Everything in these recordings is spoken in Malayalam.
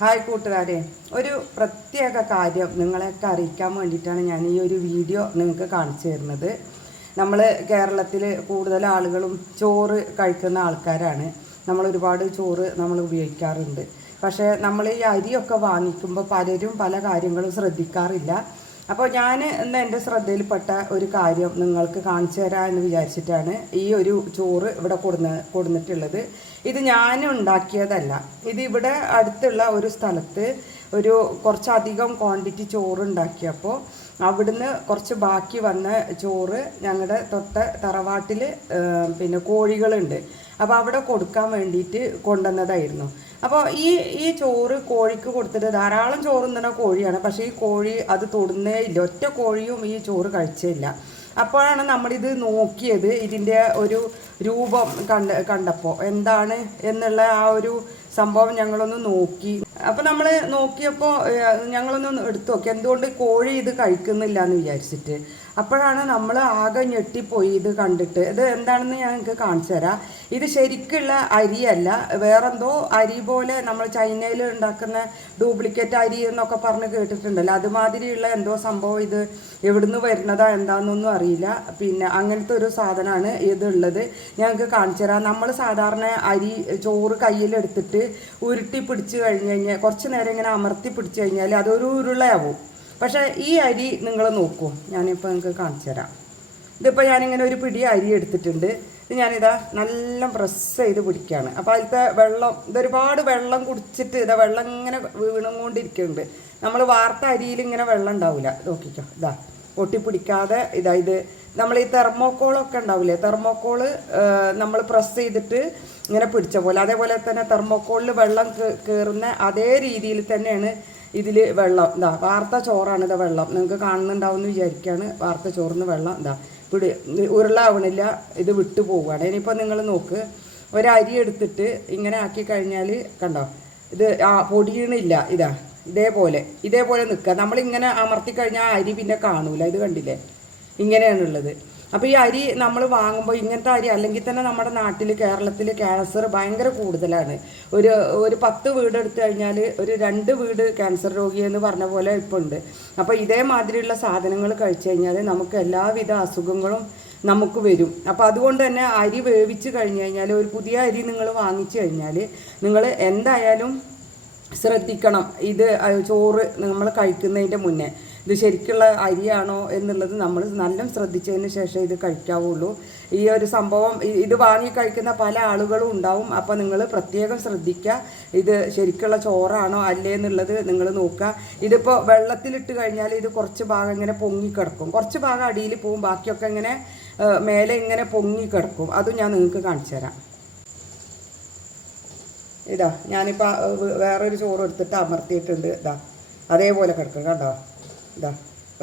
ഹായ് കൂട്ടുകാരെ ഒരു പ്രത്യേക കാര്യം നിങ്ങളെയൊക്കെ അറിയിക്കാൻ വേണ്ടിയിട്ടാണ് ഞാൻ ഈ ഒരു വീഡിയോ നിങ്ങൾക്ക് കാണിച്ചു തരുന്നത്. നമ്മൾ കേരളത്തിൽ കൂടുതൽ ആളുകളും ചോറ് കഴിക്കുന്ന ആൾക്കാരാണ്. നമ്മൾ ഒരുപാട് ചോറ് നമ്മൾ ഉപയോഗിക്കാറുണ്ട്. പക്ഷേ നമ്മൾ ഈ അരിയൊക്കെ വാങ്ങിക്കുമ്പോൾ പലരും പല കാര്യങ്ങളും ശ്രദ്ധിക്കാറില്ല. അപ്പോൾ ഞാൻ ഇന്ന് എന്റെ ശ്രദ്ധയിൽപ്പെട്ട ഒരു കാര്യം നിങ്ങൾക്ക് കാണിച്ചു തരാം എന്ന് വിചാരിച്ചിട്ടാണ് ഈ ഒരു ചോറ് ഇവിടെ കൊടുന്ന് കൊടുന്നിട്ടുള്ളത്. ഇത് ഞാൻ ഉണ്ടാക്കിയതല്ല. ഇത് ഇവിടെ അടുത്തുള്ള ഒരു സ്ഥലത്ത് ഒരു കുറച്ചധികം ക്വാണ്ടിറ്റി ചോറ് ഉണ്ടാക്കിയപ്പോൾ അവിടുന്ന് കുറച്ച് ബാക്കി വന്ന ചോറ് ഞങ്ങളുടെ തൊട്ട തറവാട്ടിൽ പിന്നെ കോഴികളുണ്ട്. അപ്പോൾ അവിടെ കൊടുക്കാൻ വേണ്ടിയിട്ട് കൊണ്ടുവന്നതായിരുന്നു. അപ്പോൾ ഈ ഈ ചോറ് കോഴിക്ക് കൊടുത്തിട്ട് ധാരാളം ചോറ് തന്നെ കോഴിയാണ്. പക്ഷേ ഈ കോഴി അത് തൊടുന്നേ ഇല്ല. ഒറ്റ കോഴിയും ഈ ചോറ് കഴിച്ചില്ല അപ്പോഴാണ് നമ്മളിത് നോക്കിയത് ഇതിന്റെ ഒരു രൂപം കണ്ട് കണ്ടപ്പോൾ. എന്താണ് എന്നുള്ള ആ ഒരു സംഭവം ഞങ്ങളൊന്ന് നോക്കി. അപ്പോൾ നമ്മൾ നോക്കിയപ്പോൾ ഞങ്ങളൊന്ന് എടുത്തു നോക്കി. എന്തുകൊണ്ട് കോഴി ഇത് കഴിക്കുന്നില്ല എന്ന് വിചാരിച്ചിട്ട്. അപ്പോഴാണ് നമ്മൾ ആകെ ഞെട്ടിപ്പോയി ഇത് കണ്ടിട്ട്. ഇത് എന്താണെന്ന് ഞാൻ നിങ്ങൾക്ക് കാണിച്ചു തരാം. ഇത് ശരിക്കുള്ള അരിയല്ല. വേറെന്തോ അരി പോലെ നമ്മൾ ചൈനയിൽ ഉണ്ടാക്കുന്ന ഡ്യൂപ്ലിക്കേറ്റ് അരി എന്നൊക്കെ പറഞ്ഞ് കേട്ടിട്ടുണ്ടല്ലോ. അതുമാതിരിയുള്ള എന്തോ സംഭവം ഇത് എവിടുന്ന് വരുന്നതാ എന്താണെന്നൊന്നും അറിയില്ല. പിന്നെ അങ്ങനത്തെ ഒരു സാധനമാണ് ഇതുള്ളത്. ഞങ്ങൾക്ക് കാണിച്ചു തരാം. നമ്മൾ സാധാരണ അരി ചോറ് കയ്യിലെടുത്തിട്ട് ഉരുട്ടി പിടിച്ച് കഴിഞ്ഞ് കഴിഞ്ഞാൽ കുറച്ച് നേരം ഇങ്ങനെ അമർത്തി പിടിച്ചു കഴിഞ്ഞാൽ അതൊരു ഉരുളയാവും. പക്ഷേ ഈ അരി നിങ്ങൾ നോക്കൂ. ഞാനിപ്പോൾ നിങ്ങൾക്ക് കാണിച്ചു തരാം. ഇതിപ്പോൾ ഞാനിങ്ങനെ ഒരു പിടി അരി എടുത്തിട്ടുണ്ട്. ഇത് ഞാനിതാ നല്ല പ്രസ് ചെയ്ത് പിടിക്കുകയാണ് അപ്പോൾ അതിലത്തെ വെള്ളം ഇതൊരുപാട് വെള്ളം കുടിച്ചിട്ട് ഇതാ വെള്ളം ഇങ്ങനെ വീണുകൊണ്ടിരിക്കുന്നുണ്ട്. നമ്മൾ വാർത്ത അരിയിൽ ഇങ്ങനെ വെള്ളം ഉണ്ടാവില്ല നോക്കിക്കോ. ഇതാ ഒട്ടിപ്പിടിക്കാതെ ഇതാ ഇത് നമ്മൾ ഈ തെർമോക്കോളൊക്കെ ഉണ്ടാവില്ലേ? തെർമോക്കോൾ നമ്മൾ പ്രസ് ചെയ്തിട്ട് ഇങ്ങനെ പിടിച്ച പോലെ. അതേപോലെ തന്നെ തെർമോക്കോളിൽ വെള്ളം കയറുന്ന അതേ രീതിയിൽ തന്നെയാണ് ഇതിൽ വെള്ളം. എന്താ വാർത്ത ചോറാണ് ഇതാ വെള്ളം. നിങ്ങൾക്ക് കാണുന്നുണ്ടാവും എന്ന് വിചാരിക്കുകയാണ് വാർത്ത ചോറിന് വെള്ളം. എന്താ പിടി ഉരുളാവണില്ല ഇത് വിട്ടു പോവുകയാണ്. ഇനിയിപ്പോൾ നിങ്ങൾ നോക്ക് ഒരരി എടുത്തിട്ട് ഇങ്ങനെ ആക്കി കഴിഞ്ഞാൽ കണ്ടോ ഇത് ആ പൊടിയണില്ല ഇതാ ഇതേപോലെ ഇതേപോലെ നിൽക്കുക നമ്മളിങ്ങനെ അമർത്തി കഴിഞ്ഞാൽ ആ അരി പിന്നെ കാണൂല. ഇത് കണ്ടില്ലേ? ഇങ്ങനെയാണുള്ളത്. അപ്പോൾ ഈ അരി നമ്മൾ വാങ്ങുമ്പോൾ ഇങ്ങനത്തെ അരി അല്ലെങ്കിൽ തന്നെ നമ്മുടെ നാട്ടിൽ കേരളത്തിൽ ക്യാൻസർ ഭയങ്കര കൂടുതലാണ്. ഒരു ഒരു പത്ത് വീട് എടുത്തു കഴിഞ്ഞാൽ ഒരു രണ്ട് വീട് ക്യാൻസർ രോഗിയെന്ന് പറഞ്ഞ പോലെ ഇപ്പോൾ ഉണ്ട് അപ്പോൾ ഇതേമാതിരിയുള്ള സാധനങ്ങൾ കഴിച്ചു കഴിഞ്ഞാൽ നമുക്ക് എല്ലാവിധ അസുഖങ്ങളും നമുക്ക് വരും. അപ്പോൾ അതുകൊണ്ട് തന്നെ അരി വേവിച്ച് കഴിഞ്ഞ് കഴിഞ്ഞാൽ ഒരു പുതിയ അരി നിങ്ങൾ വാങ്ങിച്ചു കഴിഞ്ഞാൽ നിങ്ങൾ എന്തായാലും ശ്രദ്ധിക്കണം. ഇത് ചോറ് നമ്മൾ കഴിക്കുന്നതിന്റെ മുന്നേ. ഇത് ശരിക്കുള്ള അരിയാണോ എന്നുള്ളത് നമ്മൾ നല്ല ശ്രദ്ധിച്ചതിന് ശേഷം ഇത് കഴിക്കാവുള്ളൂ. ഈ ഒരു സംഭവം ഇത് വാങ്ങി കഴിക്കുന്ന പല ആളുകളും ഉണ്ടാവും. അപ്പോൾ നിങ്ങൾ പ്രത്യേകം ശ്രദ്ധിക്കുക. ഇത് ശരിക്കുള്ള ചോറാണോ അല്ലേ എന്നുള്ളത് നിങ്ങൾ നോക്കുക. ഇതിപ്പോൾ വെള്ളത്തിലിട്ട് കഴിഞ്ഞാൽ ഇത് കുറച്ച് ഭാഗം ഇങ്ങനെ പൊങ്ങിക്കിടക്കും കുറച്ച് ഭാഗം അടിയിൽ പോകും. ബാക്കിയൊക്കെ ഇങ്ങനെ മേലെ ഇങ്ങനെ പൊങ്ങിക്കിടക്കും അതും ഞാൻ നിങ്ങൾക്ക് കാണിച്ചു തരാം. ഇതാ ഞാനിപ്പോൾ വേറൊരു ചോറ് എടുത്തിട്ട് അമർത്തിയിട്ടുണ്ട്. ഇതാ അതേപോലെ കിടക്കും. കണ്ടോ? ഇതാ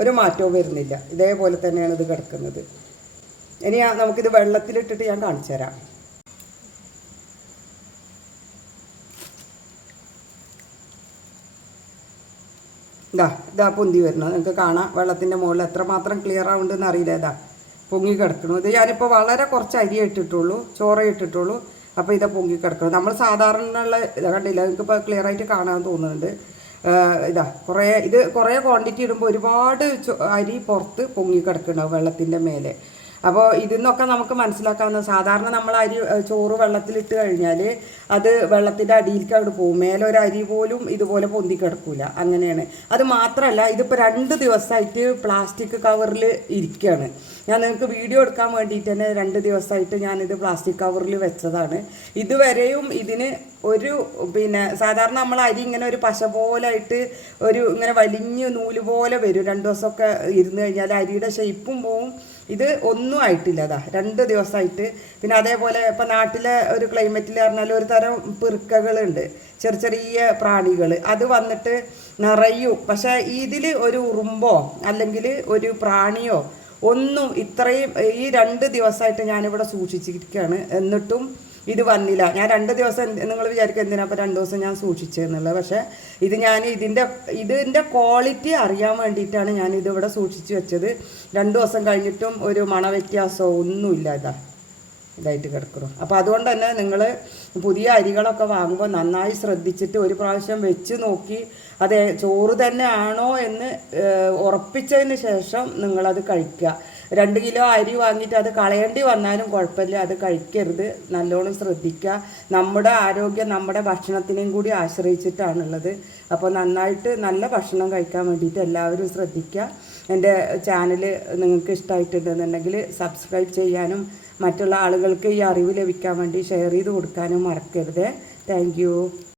ഒരു മാറ്റവും വരുന്നില്ല. ഇതേപോലെ തന്നെയാണ് ഇത് കിടക്കുന്നത്. ഇനി നമുക്കിത് വെള്ളത്തിലിട്ടിട്ട് ഞാൻ കാണിച്ചു തരാം. ഇതാ ഇതാ പൊന്തി വരുന്നത്. നിങ്ങൾക്ക് കാണാം വെള്ളത്തിന്റെ മുകളിൽ എത്രമാത്രം ക്ലിയർ ആവുന്നുണ്ടെന്ന് അറിയില്ല. ഇതാ പൊങ്ങി കിടക്കണം ഇത് ഞാനിപ്പോൾ വളരെ കുറച്ച് അരി ഇട്ടിട്ടുള്ളൂ ചോറ ഇട്ടിട്ടുള്ളൂ. അപ്പോൾ ഇതാ പൊങ്ങി കിടക്കണം നമ്മൾ സാധാരണ ഉള്ള കണ്ടില്ല നിങ്ങൾക്ക് ഇപ്പോൾ ക്ലിയർ ആയിട്ട് കാണാൻ തോന്നുന്നുണ്ട്. ഇതാ കുറേ ഇത് കുറേ ക്വാണ്ടിറ്റി ഇടുമ്പോൾ ഒരുപാട് അരി പുറത്ത് പൊങ്ങിക്കിടക്കുന്നുണ്ടാവും വെള്ളത്തിന്റെ മേലെ. അപ്പോൾ ഇതിൽ നിന്നൊക്കെ നമുക്ക് മനസ്സിലാക്കാവുന്ന സാധാരണ നമ്മൾ അരി ചോറ് വെള്ളത്തിലിട്ട് കഴിഞ്ഞാൽ അത് വെള്ളത്തിന്റെ അടിയിലേക്ക് അവിടെ പോകും. മേലെ ഒരു അരി പോലും ഇതുപോലെ പൊന്തി കിടക്കൂല. അങ്ങനെയാണ്. അത് മാത്രമല്ല ഇതിപ്പോൾ രണ്ട് ദിവസമായിട്ട് പ്ലാസ്റ്റിക് കവറിൽ ഇരിക്കുകയാണ് ഞാൻ നിങ്ങൾക്ക് വീഡിയോ എടുക്കാൻ വേണ്ടിയിട്ട് തന്നെ രണ്ട് ദിവസമായിട്ട് ഞാനിത് പ്ലാസ്റ്റിക് കവറിൽ വെച്ചതാണ്. ഇതുവരെയും ഇതിന് ഒരു പിന്നെ സാധാരണ നമ്മൾ അരി ഇങ്ങനെ ഒരു പശ പോലായിട്ട് ഒരു ഇങ്ങനെ വലിഞ്ഞ് നൂൽ പോലെ വരും. രണ്ട് ദിവസമൊക്കെ ഇരുന്ന് കഴിഞ്ഞാൽ അരിയുടെ ഷേപ്പും പോവും. ഇത് ഒന്നും ആയിട്ടില്ല അതാ രണ്ട് ദിവസമായിട്ട് പിന്നെ അതേപോലെ ഇപ്പം നാട്ടിലെ ഒരു ക്ലൈമറ്റിൽ പറഞ്ഞാൽ ഒരു തരം പിറുക്കകളുണ്ട്. ചെറിയ ചെറിയ പ്രാണികൾ അത് വന്നിട്ട് നിറയും. പക്ഷേ ഇതിൽ ഒരു ഉറുമ്പോ അല്ലെങ്കിൽ ഒരു പ്രാണിയോ ഒന്നും ഇത്രയും ഈ രണ്ട് ദിവസമായിട്ട് ഞാനിവിടെ സൂക്ഷിച്ചിരിക്കുകയാണ്. എന്നിട്ടും ഇത് വന്നില്ല. ഞാൻ രണ്ട് ദിവസം നിങ്ങൾ വിചാരിക്കും എന്തിനാ അപ്പോൾ രണ്ട് ദിവസം ഞാൻ സൂക്ഷിച്ചതെന്നുള്ളത് പക്ഷേ ഇത് ഞാൻ ഇതിന്റെ ഇതിന്റെ ക്വാളിറ്റി അറിയാൻ വേണ്ടിയിട്ടാണ് ഞാൻ ഇതിവിടെ സൂക്ഷിച്ച് വെച്ചത്. രണ്ട് ദിവസം കഴിഞ്ഞിട്ടും ഒരു മണവ്യത്യാസമോ ഒന്നുമില്ല ഇതാ. ഇതായിട്ട് കിടക്കുന്നു. അപ്പോൾ അതുകൊണ്ട് തന്നെ നിങ്ങൾ പുതിയ അരികളൊക്കെ വാങ്ങുമ്പോൾ നന്നായി ശ്രദ്ധിച്ചിട്ട് ഒരു പ്രാവശ്യം വെച്ച് നോക്കി അത് ചോറ് തന്നെ ആണോ എന്ന് ഉറപ്പിച്ചതിന് ശേഷം നിങ്ങളത് കഴിക്കുക. രണ്ട് കിലോ അരി വാങ്ങിയിട്ട് അത് കളയേണ്ടി വന്നാലും കുഴപ്പമില്ല അത് കഴിക്കരുത്. നല്ലോണം ശ്രദ്ധിക്കുക. നമ്മുടെ ആരോഗ്യം നമ്മുടെ ഭക്ഷണത്തിനെയും കൂടി ആശ്രയിച്ചിട്ടാണുള്ളത്. അപ്പോൾ നന്നായിട്ട് നല്ല ഭക്ഷണം കഴിക്കാൻ വേണ്ടിയിട്ട് എല്ലാവരും ശ്രദ്ധിക്കുക. എന്റെ ചാനൽ നിങ്ങൾക്ക് ഇഷ്ടമായിട്ടുണ്ടെന്നുണ്ടെങ്കിൽ സബ്സ്ക്രൈബ് ചെയ്യാനും മറ്റുള്ള ആളുകൾക്ക് ഈ അറിവ് ലഭിക്കാൻ വേണ്ടി ഷെയർ ചെയ്ത് കൊടുക്കാനും മറക്കരുത്. താങ്ക്